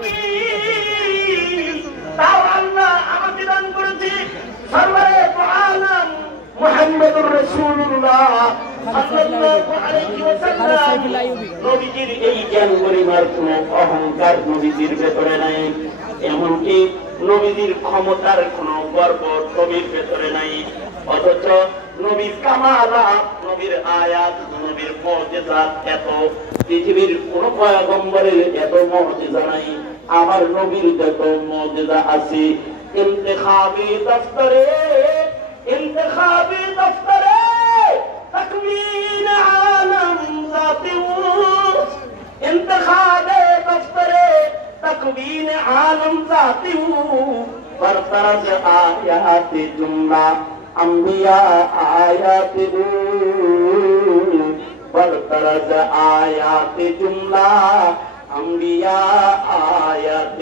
কি তাও আল্লাহ আমাকে দান করেছে সরওয়ারে আলম মুহাম্মদুর রাসূলুল্লাহ সাল্লাল্লাহু আলাইহি ওয়াসাল্লাম। নবীজির এই জ্ঞান পরিমাণ কোনো অহংকার নবীজির ভেতরে নাই, এমনকি নবীজির ক্ষমতার কোনো গর্ব নবীর ভেতরে নাই। অথচ নবীর কামালাত, নবীর আয়াত, নবীর মুজিজাত এত পৃথিবীর কোন পয়গম্বরের এত মুজিজা নাই। আমার নবীর যত মুজিজা আছে ইন্তেখাবি দফতরে তাকবীর আলম জাতিউ ইন্তেখাবে দফতরে তাকবীর আলম জাতিউ বরতরজ আয়াত জুমলা अंबिया आयात बरतरज आयात जुमला अंबिया आयात।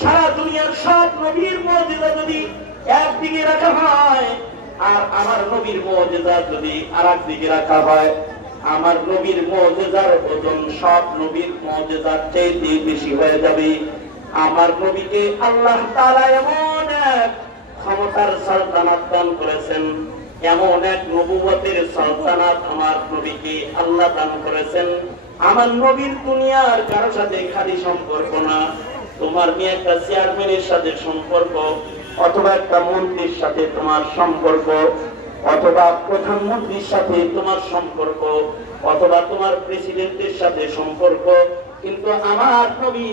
সারা দুনিয়ার সব নবীর মুজিজা যদি একদিকে রাখা হয় আর আমার নবীর মুজিজা যদি আরেকদিকে রাখা হয়, আমার নবীর মুজিজার ওজন সব নবীর মুজিজার চেয়ে বেশি হয়ে যাবে। আমার নবীকে আল্লাহ তাআলা এমন এক ক্ষমতার সালতানাত দান করেছেন, এমন এক নবুয়তের সালতানাত আমার নবীকে আল্লাহ দান করেছেন। আমার নবীর দুনিয়ার কারোর সাথে খালি সম্পর্ক না, তোমার নিয়ে একটা চেয়ারম্যানের সাথে সম্পর্ক, অথবা একটা মন্ত্রীর সাথে তোমার সম্পর্ক, অথবা প্রধানমন্ত্রীর সাথে তোমার সম্পর্ক, অথবা তোমার প্রেসিডেন্টের সাথে সম্পর্ক, কিন্তু আমার নবী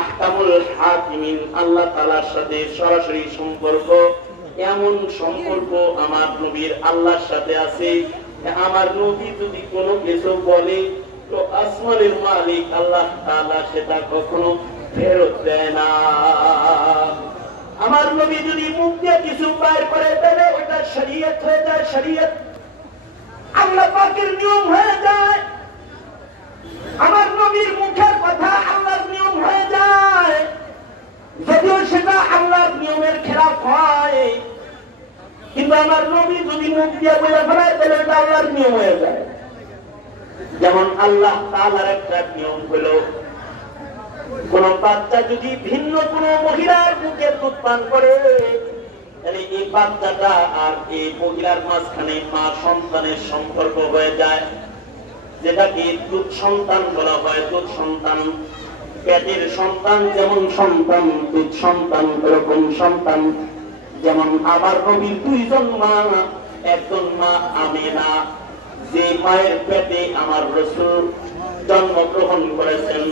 আহকামুল হাকিমিন আল্লাহ তাআলার সাথে সরাসরি সম্পর্ক। এমন সম্পর্ক আমার নবীর আল্লাহর সাথে আছে। আমার নবী যদি কোনো কিছু বলে তো আসমানের মালিক আল্লাহ তাআলা সেটা কখনো ফেরত দেয় না। আমার নবী যদি মুখ দিয়ে কিছু বাইর করে তাহলে ওটা শরীয়ত হয়ে যায়, শরীয়ত আল্লাহ পাকের নিয়ম হয়ে যায়। আমার নবীর মুখের কথা আল্লাহর নিয়ম হয়ে যায়, যদিও সেটা আল্লাহর নিয়মের খেলাফ হয়, কিন্তু আমার নবী যদি মুখ দিয়ে বলে ফেলায় তাহলে এটা আল্লাহর নিয়ম হয়ে যায়। যেমন আল্লাহ তাআলার একটা নিয়ম হলো, কোন বাচ্চা যদি ভিন্ন কোন মহিলার মুখে দুধ পান করে তাহলে এই বাচ্চাটা আর এই মহিলার মাঝখানে মা সন্তানের সম্পর্ক হয়ে যায়, যেটাকে দুধ সন্তান বলা হয়। দুধ সন্তান, পেটের সন্তান যেমন সন্তান, দুধ সন্তান এরকম সন্তান। যেমন আমার নবীর দুইজন মা, একজন মা আমিনা, যে মায়ের পেটে আমার রাসূল জন্মগ্রহণ করেছেন,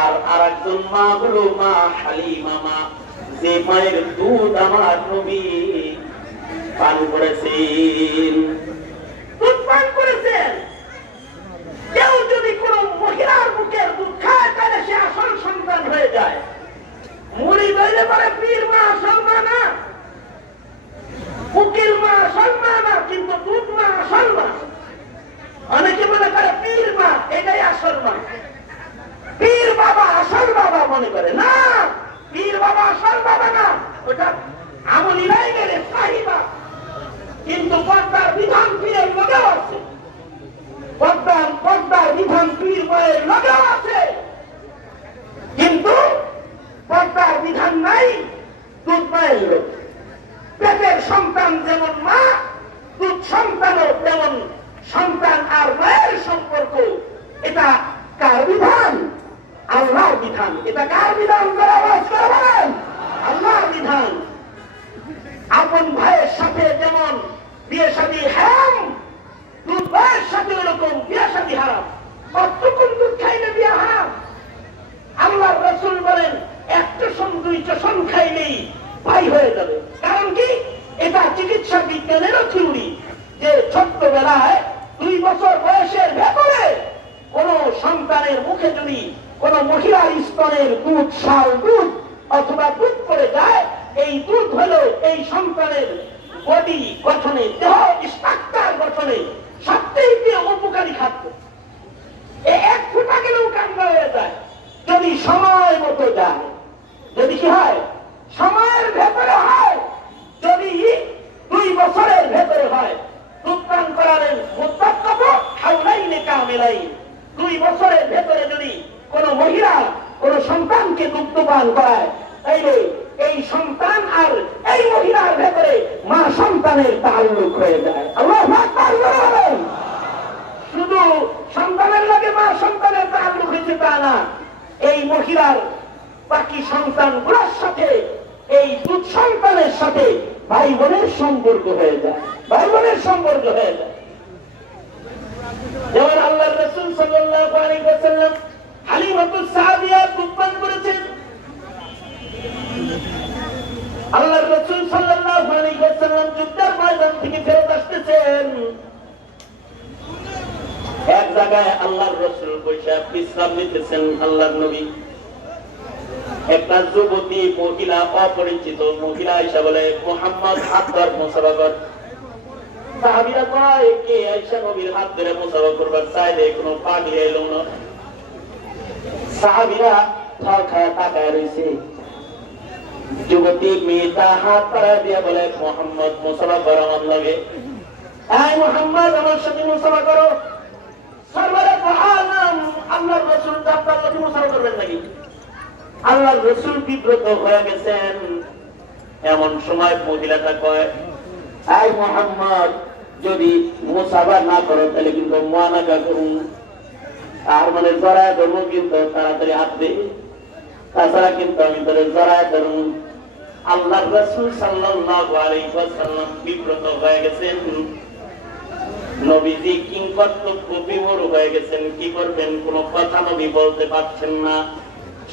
আর আরেকজন মা হলো মা হালিমা মা, যে মায়ের দুধ আমার নবী পান করেছেন, দুধ পান করেছেন। কেউ যদি কোন মহিলার মুখের দুধ খায় তাহলে সে আসল সন্তান হয়ে যায়। মুড়ি দইলে পরে পীর মা আসল মা না, উকিল মা আসল মা না, কিন্তু দুধ মা আসল মা। অনেকে মনে করে পীর মা এটাই আসল মা, পীর বাবা আসল বাবা মনে করে। না, পীর বাবা আসল বাবা না, ওটা আমলিরাই গেলে সাহিবা, কিন্তু পর্দার বিধান পীরের লগেও আছে, পর্দার বিধান পীর মায়ের লগেও আছে, কিন্তু পর্দার বিধান নাই দুধ মায়ের লোক। পেটের সন্তান যেমন মা, দুধ সন্তানও তেমন সন্তান আর মায়ের সম্পর্ক। এটা কার বিধান? আল্লাহর বিধান। এটা কার বিধান? আল্লাহর বিধান। আপন ভাইয়ের সাথে যেমন বিয়ে শাদী হারাম, দুধ ভাইয়ের সাথে ওরকম বিয়ে শাদী হারাম। কতক্ষণ দুধ খাইলে বিয়ে হারাম? আল্লাহ রাসূল বলেন একটা সন দুই চষণ খাইলেই ভাই হয়ে যাবে। কারণ কি? এটা চিকিৎসা বিজ্ঞানেরও থিওরি যে ছোট্টবেলায় 2 বছর বয়সের ভেতরে কোন সন্তানের মুখে যদি কোন মহিলার স্তনের দুধ, শাল দুধ অথবা দুধ পড়ে যায়, এই দুধ হলো এই সন্তানের বডি গঠনে, দেহ স্ট্রাকচার গঠনে সবচেয়ে উপকারী খাদ্য। এক ফোঁটা গেলেও কান্না হয়ে যায় যদি সময় মতো যায়। যদি কি হয়? সময়ের ভেতরে হয়। যদি 2 বছরের ভেতরে হয়, দুধ পান করালেন মুত্তাক্কাবু হাওলাইনে কামিলাইন। 2 বছরের ভেতরে যদি কোন মহিলা সন্তানকে দুগ্ধপান করায়, তাইলে এই সন্তান আর এই মহিলার ভেতরে মা সন্তানের তাল্লুক হয়ে যায়। আল্লাহু আকবার বলেন। শুধু সন্তানের লাগে মা সন্তানের তাল্লুক হয়েছে তা না, এই মহিলার বাকি সন্তানগুলোর সাথে, এই দুধ সন্তানের সাথে ভাই বোনের সম্পর্ক হয়ে যায়, ভাই বোনের সম্পর্ক হয়ে যায়। যেমন আল্লাহর রাসূল সাল্লাল্লাহু আলাইহি ওয়াসাল্লাম হালিমাতুস সাদিয়া দুধপান করেছেন। আল্লাহর রাসূল সাল্লাল্লাহু আলাইহি ওয়াসাল্লাম যুদ্ধের ময়দান থেকে ফেরত আসতেছেন, এক জায়গায় আল্লাহর রাসূল বসে বিশ্রাম নিতেছেন। আল্লাহর নবী, একটা যুবতী মহিলা, অপরিচিত মহিলা আয়েশা বলে, মুহাম্মদ হাত ধর মুসাফা কর। সাহাবীরা কয়, কে আয়েশা নবীর হাত ধরে মুসাফা করবার চাইলে কোনো পাগল এলো না। সাহাবীরা থর খায় তাকায় রয়েছে। যুবতী মেয়েটা হাত পাড়া দিয়ে বলে, মুহাম্মদ মুসাফা করো আমার লগে। এই মুহাম্মদ আমার সাথে মুসাফা করো। সরওয়ারে আলম আল্লাহর রাসূল আপনার সাথে মুসাফা করবেন নাকি? আল্লাহর রাসূল বিব্রত হয়ে গেছেন। এমন সময় মহিলাটা কয়, এই মুহাম্মদ যদি মুসাফা না করো তাহলে কিন্তু মুআনাকা করুন, আর মানে জড়ায় ধরবো, কিন্তু তাড়াতাড়ি হাত দে, তাছাড়া কিন্তু আমি তোরে জড়ায় ধরুন। আল্লাহর রাসূল সাল্লাল্লাহু আলাইহি ওয়াসাল্লাম বিব্রত হয়ে গেছেন। নবীজি কিংকর্তব্য বিমূঢ় হয়ে গেছেন। কি করবেন, কোনো কথা নবী বলতে পারছেন না।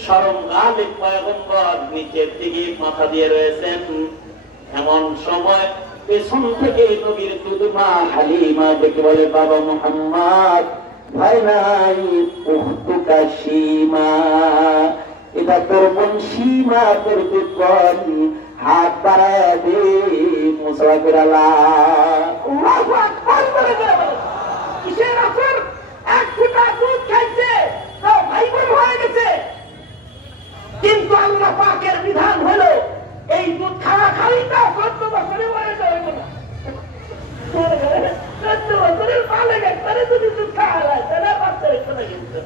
শরম গালে পয়গম্বর নিচের দিকে মাথা দিয়ে রয়েছেন। এমন সময় পেছন থেকে নবীর দুধমা হালিমা দেখে বলে, বাবা মুহাম্মদ, ভাই নাই, উখতুকা সীমা, এটা তোর বোন সীমা, তোর দুধ বোন, হাত বাড়ায় দে, মুসাফা করে আলা। আল্লাহু আকবার বলে কিসের আসর? এক ফুটা দুধ খাইছে, তাও ভাই বোন হয়ে গেছে। কিন্তু আল্লাহ পাকের বিধান হলো এই দুধ খাওয়া খাইটা 14 বছরে হয়ে যাবে না। 14 বছরের পালে গেছে যদি দুধ খাওয়া হয় তাহলে বাচ্চার চলে গেছে।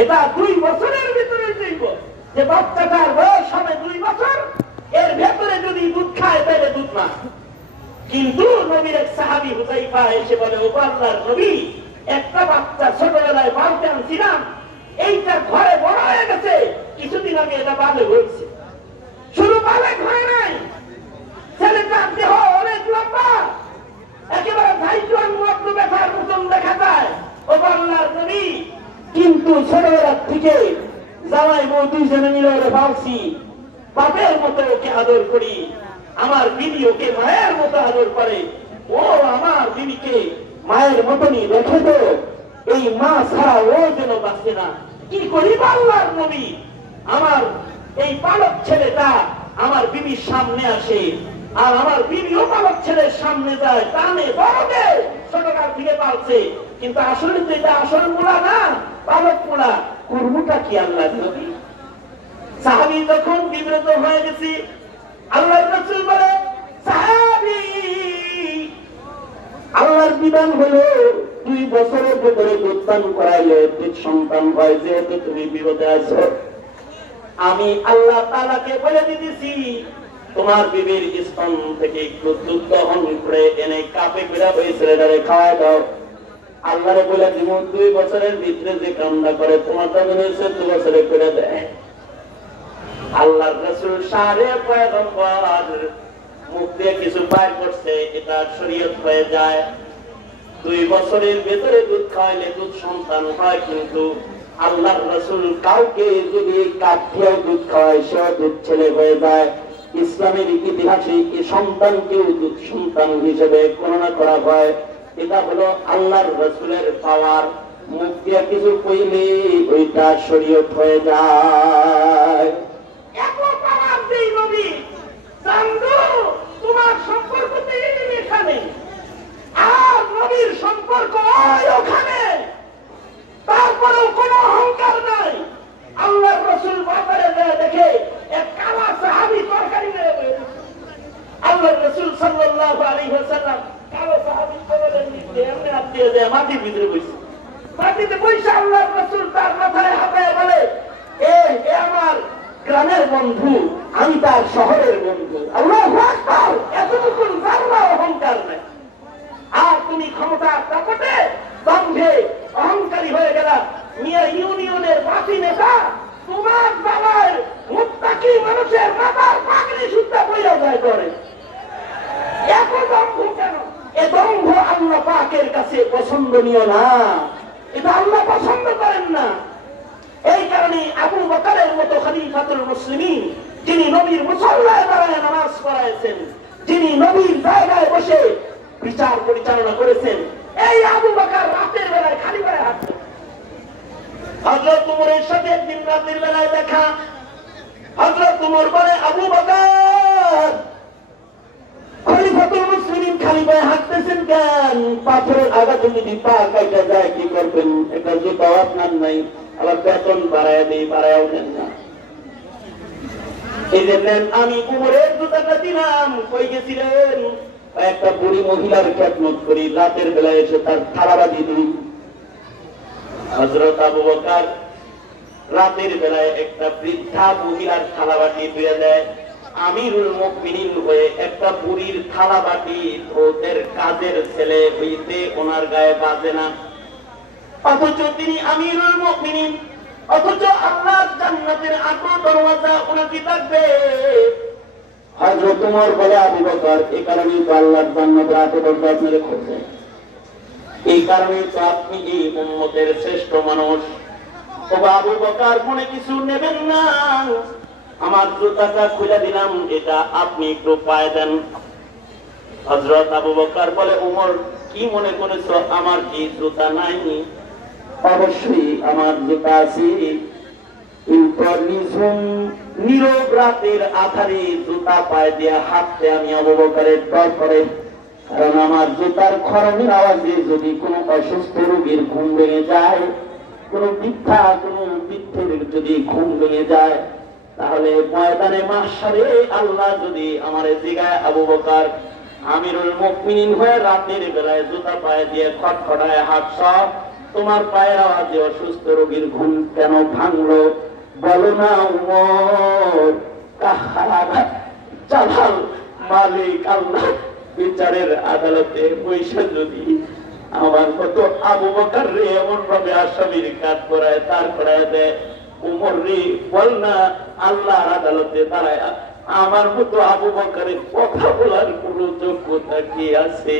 এটা 2 বছরের ভিতরে যাইব, যে বাচ্চাটার বয়স হবে 2 বছর, এর ভেতরে যদি দুধ খায় তাহলে দুধ না। কিন্তু নবীর এক সাহাবী হুযায়ফা এসে বলে, ও আল্লাহর নবী, একটা বাচ্চা ছোটবেলায় বাড়িতে আনছিলাম, এইটা ঘরে বড় হয়ে গেছে, কিছুদিন আগে এটা বালেগ হয়েছে। শুধু বালেগ হয় নাই, ছেলেটার দেহ অনেক লম্বা, একেবারে ধাইজুয়ান মগ্ন ব্যথার মতন দেখা যায়। ও আল্লাহর নবী, কিন্তু ছোটবেলার থেকে জামাই বউ দুইজনে মিলে ওরে পালছি, বাপের মতো ওকে আদর করি, আমার বিবি ওকে মায়ের মতো আদর করে, ও আমার বিবিকে মায়ের মতনই রেখে দো, এই মা ছাড়া ও যেন বাঁচে না। কি করি আল্লাহর নবী, আমার এই পালক ছেলেটা আমার বিবির সামনে আসে, আর আমার বিবিও পালক ছেলের সামনে যায়, টানে বড়কে ছোটকাল থেকে পালছে, কিন্তু আসলে তো এটা আসল মূলা না, পালক মূলা। করবটা কি আল্লাহর নবী? সাহাবী যখন বিব্রত হয়ে গেছি, আল্লাহর রাসূল বলে, সাহাবী, আল্লাহর বিধান হলো 2 বছরের ভেতরে দুধপান করাইলে ঠিক সন্তান হয়। যেহেতু তুমি বিপদে আছো, আমি আল্লাহ তাআলাকে বলে দিতেছি, তোমার বিবির স্তন থেকে একটু দুধ দহন করে এনে কাপে করে ওই ছেলেটারে খাওয়াই দাও। আল্লাহরে বলে দিব, 2 বছরের ভিতরে যে কামনা করে তোমার দাবি 14 বছরে করে দেয়। আল্লাহর রাসূল সারে পয়গম্বর মুখ দিয়ে কিছু বাইর করছে, এটা শরীয়ত হয়ে যায়। 2 বছরের ভেতরে দুধ খাওয়াইলে দুধ সন্তান হয়, কিন্তু আল্লাহর রাসূল কাউকে যদি কাঠিয়াও দুধ খাওয়ায় সে দুধ ছেলে হয়ে যায়। ইসলামের ইতিহাসে এই সন্তানকেও দুধ সন্তান হিসেবে গণনা করা হয়। এটা হলো আল্লাহর রাসূলের পাওয়ার। মুখ দিয়ে কিছু কইলে ওইটা শরীয়ত হয়ে যায়। এত পাওয়ার দেই নবী, জানতো তোমার সম্পর্কতে এখানে, আর নবীর সম্পর্ক ওখানে, তারপরেও কোনো অহংকার নাই। আল্লাহর রাসূল বাজারে দেখে এক কালা সাহাবী তরকারি নিয়ে বসে। আল্লাহর রাসূল সাল্লাল্লাহু আলাইহি ওয়াসাল্লাম কালো সাহাবী বলেন, এমনি আপনি যে মাটির ভিতরে বসে, মাটিতে বসে আল্লাহর রাসূল তার মাথায় হাতে বলে, এ আমার বন্ধু, আমি তার শহরের বন্ধু। আল্লাহু আকবার। এতটুকু জাররা অহংকার নাই। আর তুমি ক্ষমতার দাপটে দম্ভে অহংকারী হয়ে গেলা। মিয়া ইউনিয়নের বাসী নেতা, তোমার বাবার মুত্তাকি মানুষের মাথার পাগড়ি সুদ্ধা পইরা যায় করে। এত দম্ভ কেন? এ দম্ভ আল্লাহ পাকের কাছে পছন্দনীয় না, এটা আল্লাহ পছন্দ করেন না। এই কারণে আবু বকরের মতো খলিফাতুল মুসলিমিন, যিনি নবীর মুসল্লায় দাঁড়ায় নামাজ পড়াইছেন, যিনি নবীর জায়গায় বসে বিচার পরিচালনা করেছেন, এই আবু বকর রাতের বেলায় খালি পায়ে হাঁটতেন। হযরত উমরের সাথে একদিন রাতের বেলায় দেখা। হযরত উমর বলে, আবু বকর, খলিফাতুল মুসলিমিন খালি পায়ে হাঁটতেছেন কেন? পাথরের আঘাতে যদি পা কাটা যায় কি করবেন? একটা জুতা আপনার নাই, আবার বেতন বাড়ায় দিই, বাড়ায়ও নেন না। এই যে নেন, আমি উমরের জুতাটা দিলাম। কই গেছিলেন? একটা বুড়ি মহিলার খেদমত করি, রাতের বেলায় এসে তার থালাবাটি দিই। হযরত আবু বকর রাতের বেলায় একটা বৃদ্ধা মহিলার থালাবাটি ধুয়ে দেয়। আমিরুল মুমিনিন হয়ে একটা বুড়ির থালাবাটি ওদের কাজের ছেলে হইতে ওনার গায়ে বাজে না, অথচ তিনি আমিরুল মুমিনিন, অথচ আল্লাহর জান্নাতের আটো দরওয়াজা ওনাকে থাকবে। হযরত ওমর বলে, আবু বকর, এই কারণেই তো আল্লাহর জান্নাতের আটো দরজা আপনারে খুলছে, এই কারণেই তো আপনি এই উম্মতের শ্রেষ্ঠ মানুষ। ও আবু বকর, মনে কিছু নেবেন না, আমার জুতাটা খুলে দিলাম, এটা আপনি একটু পায়ে দেন। হযরত আবু বকর বলে, উমর, কি মনে করেছো আমার কি জুতা নাই? অবশ্যই আমার জুতা আছে, কিন্তু নীরব রাতের আধারে জুতা পায়ে দিয়ে হাঁটতে আমি আবু বকরের ডর করে। কারণ আমার জুতার খড়মের আওয়াজে যদি কোনো অসুস্থ রোগীর ঘুম ভেঙে যায়, কোনো বৃদ্ধা কোনো বৃদ্ধের যদি ঘুম ভেঙে যায়, তাহলে ময়দানে মাহশারে আল্লাহ যদি আমার জিগায়, আবু বকর, আমিরুল মুমিনিন হয়ে রাতের বেলায় জুতা পায়ে দিয়ে খটখটায় হাঁটছ, তোমার পায়ের আওয়াজে অসুস্থ রোগীর ঘুম কেন ভাঙলো? বলো না উমর। জালাল মালিক আল্লাহ বিচারের আদালতে বৈশা যদি আমার মতো আবু বকর রে এমন ভাবে আসামির কাজ করায়, তার করায় দেয়, উমর রে বল না আল্লাহর আদালতে দাঁড়ায় আমার মতো আবু বকরের কথা বলার কোন যোগ্যতা কি আছে?